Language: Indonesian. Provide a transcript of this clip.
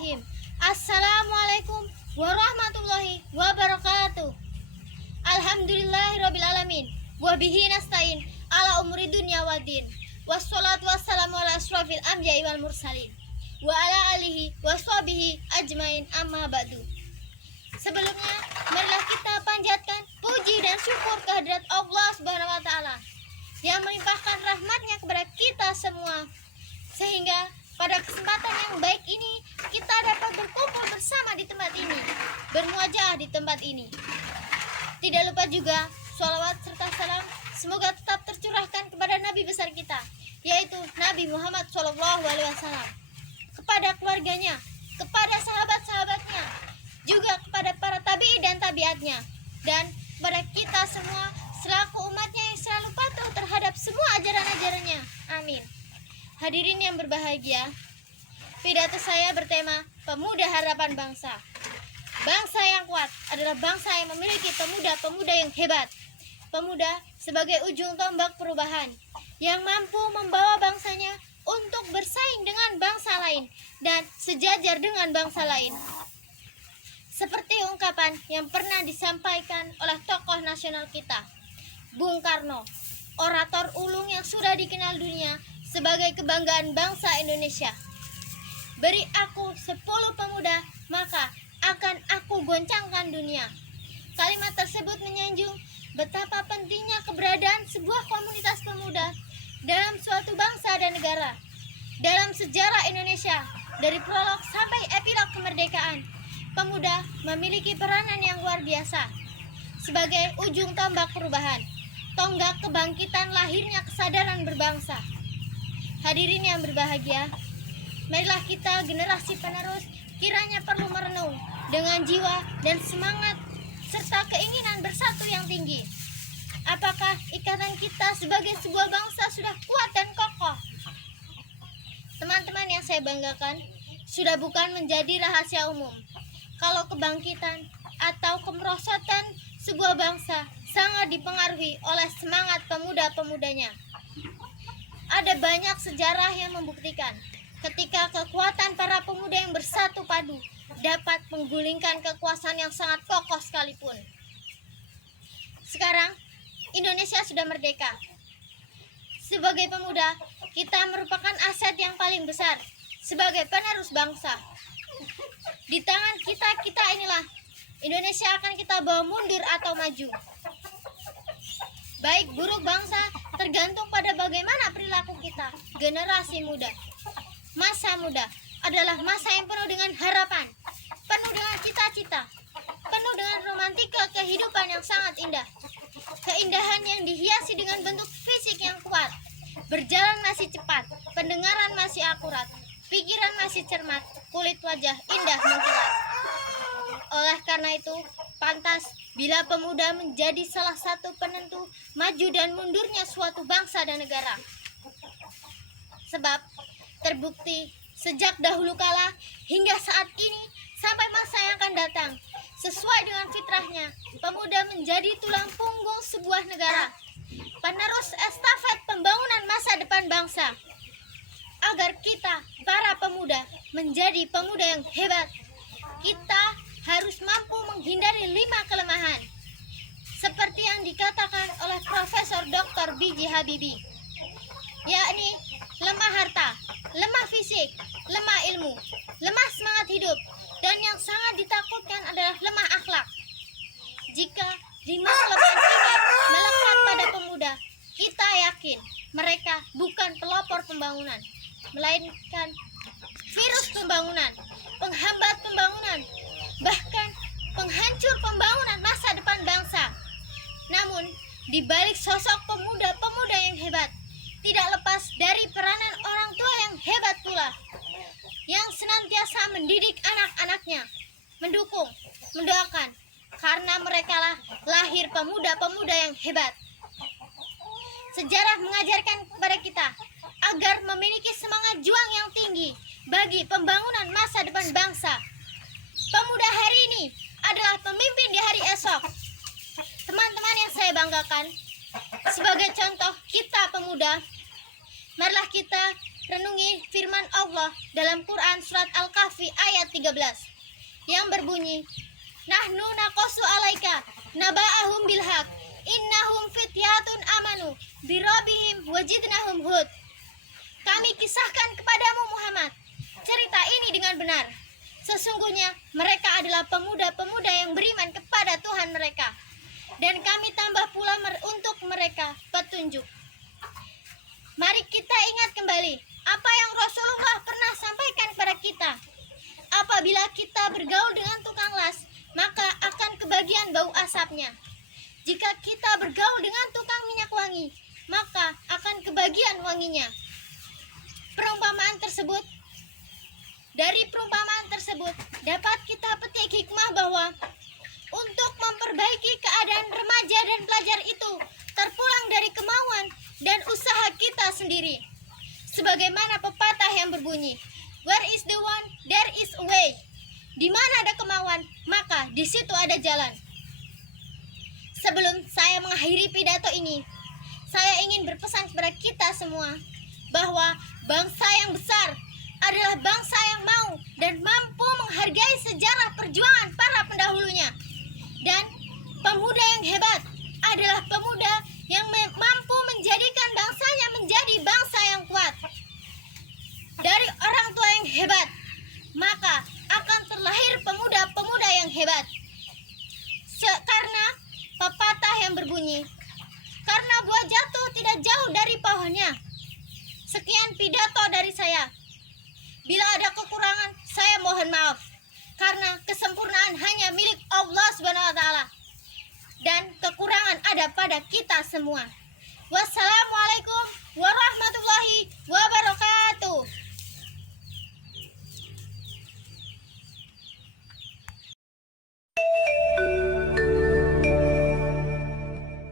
Bismillahirrahmanirrahim. Assalamualaikum warahmatullahi wabarakatuh. Alhamdulillahirrabbilalamin. Wa bihi nasta'in ala umuri dunya waddin. Wassalatu wassalamu ala asrofil anbiya'i wal mursalin wa ala alihi wa sahbihi ajmain, amma ba'du. Sebelumnya, marilah kita panjatkan puji dan syukur kehadirat Allah Subhanahu wa taala yang melimpahkan rahmatnya kepada kita semua, sehingga pada kesempatan yang baik ini kita dapat berkumpul bersama di tempat ini, bermuajah di tempat ini. Tidak lupa juga sholawat serta salam semoga tetap tercurahkan kepada Nabi besar kita, yaitu Nabi Muhammad SAW, kepada keluarganya, kepada sahabat-sahabatnya, juga kepada para tabi'i dan tabiatnya, dan kepada kita semua selaku umatnya yang selalu patuh terhadap semua ajaran-ajarannya. Amin. Hadirin yang berbahagia, pidato saya bertema Pemuda Harapan Bangsa. Bangsa yang kuat adalah bangsa yang memiliki pemuda-pemuda yang hebat. Pemuda sebagai ujung tombak perubahan yang mampu membawa bangsanya untuk bersaing dengan bangsa lain dan sejajar dengan bangsa lain. Seperti ungkapan yang pernah disampaikan oleh tokoh nasional kita, Bung Karno, orator ulung yang sudah dikenal dunia sebagai kebanggaan bangsa Indonesia. Beri aku 10 pemuda, maka akan aku goncangkan dunia. Kalimat tersebut menyanjung betapa pentingnya keberadaan sebuah komunitas pemuda dalam suatu bangsa dan negara. Dalam sejarah Indonesia, dari prolog sampai epilog kemerdekaan, pemuda memiliki peranan yang luar biasa sebagai ujung tombak perubahan, tonggak kebangkitan lahirnya kesadaran berbangsa. Hadirin yang berbahagia, marilah kita generasi penerus kiranya perlu merenung dengan jiwa dan semangat serta keinginan bersatu yang tinggi. Apakah ikatan kita sebagai sebuah bangsa sudah kuat dan kokoh? Teman-teman yang saya banggakan, sudah bukan menjadi rahasia umum kalau kebangkitan atau kemerosotan sebuah bangsa sangat dipengaruhi oleh semangat pemuda-pemudanya. Ada banyak sejarah yang membuktikan ketika kekuatan para pemuda yang bersatu padu dapat menggulingkan kekuasaan yang sangat kokoh sekalipun. Sekarang Indonesia sudah merdeka. Sebagai pemuda, kita merupakan aset yang paling besar sebagai penerus bangsa. Di tangan kita inilah Indonesia akan kita bawa mundur atau maju. Baik buruk bangsa tergantung pada bagaimana perilaku kita, generasi muda. Masa muda adalah masa yang penuh dengan harapan, penuh dengan cita-cita, penuh dengan romantika kehidupan yang sangat indah. Keindahan yang dihiasi dengan bentuk fisik yang kuat, berjalan masih cepat, pendengaran masih akurat, pikiran masih cermat, kulit wajah indah mengkilat. Oleh karena itu, pantas bila pemuda menjadi salah satu penentu maju dan mundurnya suatu bangsa dan negara. Sebab terbukti sejak dahulu kala hingga saat ini sampai masa yang akan datang, sesuai dengan fitrahnya, pemuda menjadi tulang punggung sebuah negara, penerus estafet pembangunan masa depan bangsa. Agar kita, para pemuda, menjadi pemuda yang hebat, kita harus mampu menghindari 5 kelemahan, seperti yang dikatakan oleh Profesor Dr. B.J. Habibie, yakni lemah harta, lemah fisik, lemah ilmu, lemah semangat hidup, dan yang sangat ditakutkan adalah lemah akhlak. Jika 5 kelemahan ini melekat pada pemuda, kita yakin mereka bukan pelopor pembangunan, melainkan virus pembangunan, penghambat pembangunan, bahkan penghancur pembangunan masa depan bangsa. Namun, di balik sosok pemuda-pemuda yang hebat, tidak lepas dari peranan orang tua yang hebat pula, yang senantiasa mendidik anak-anaknya, mendukung, mendoakan, karena merekalah lahir pemuda-pemuda yang hebat. Sejarah mengajarkan kepada kita agar memiliki semangat juang yang tinggi bagi pembangunan masa depan bangsa. Pemuda hari ini adalah pemimpin di hari esok. Teman-teman yang saya banggakan, sebagai contoh kita pemuda, marilah kita renungi firman Allah dalam Quran surat Al-Kahfi ayat 13 yang berbunyi, Nahnu naqosu alaika naba'ahum bilhaq innahum fityatun amanu birobihim wajidnahum hud. Kami kisahkan kepadamu Muhammad cerita ini dengan benar. Sesungguhnya mereka adalah pemuda-pemuda yang beriman kepada Tuhan mereka, dan kami tambah pula untuk mereka petunjuk. Mari kita ingat kembali apa yang Rasulullah pernah sampaikan kepada kita. Apabila kita bergaul dengan tukang las, maka akan kebagian bau asapnya. Jika kita bergaul dengan tukang minyak wangi, maka akan kebagian wanginya. Dari perumpamaan tersebut dapat kita petik hikmah bahwa untuk memperbaiki keadaan remaja dan pelajar itu terpulang dari kemauan dan usaha kita sendiri. Sebagaimana pepatah yang berbunyi, where is the one, there is a way. Di mana ada kemauan, maka di situ ada jalan. Sebelum saya mengakhiri pidato ini, saya ingin berpesan kepada kita semua bahwa bangsa yang besar adalah bangsa yang mau dan mampu menghargai sejarah perjuangan para pendahulunya. Dan pemuda yang hebat adalah pemuda yang mampu menjadikan bangsanya menjadi bangsa yang kuat. Dari orang tua yang hebat, maka akan terlahir pemuda-pemuda yang hebat. Karena pepatah yang berbunyi, karena buah jatuh tidak jauh dari pohonnya. Sekian pidato dari saya. Bila ada kekurangan, saya mohon maaf. Karena kesempurnaan hanya milik Allah SWT. Dan kekurangan ada pada kita semua. Wassalamualaikum warahmatullahi wabarakatuh.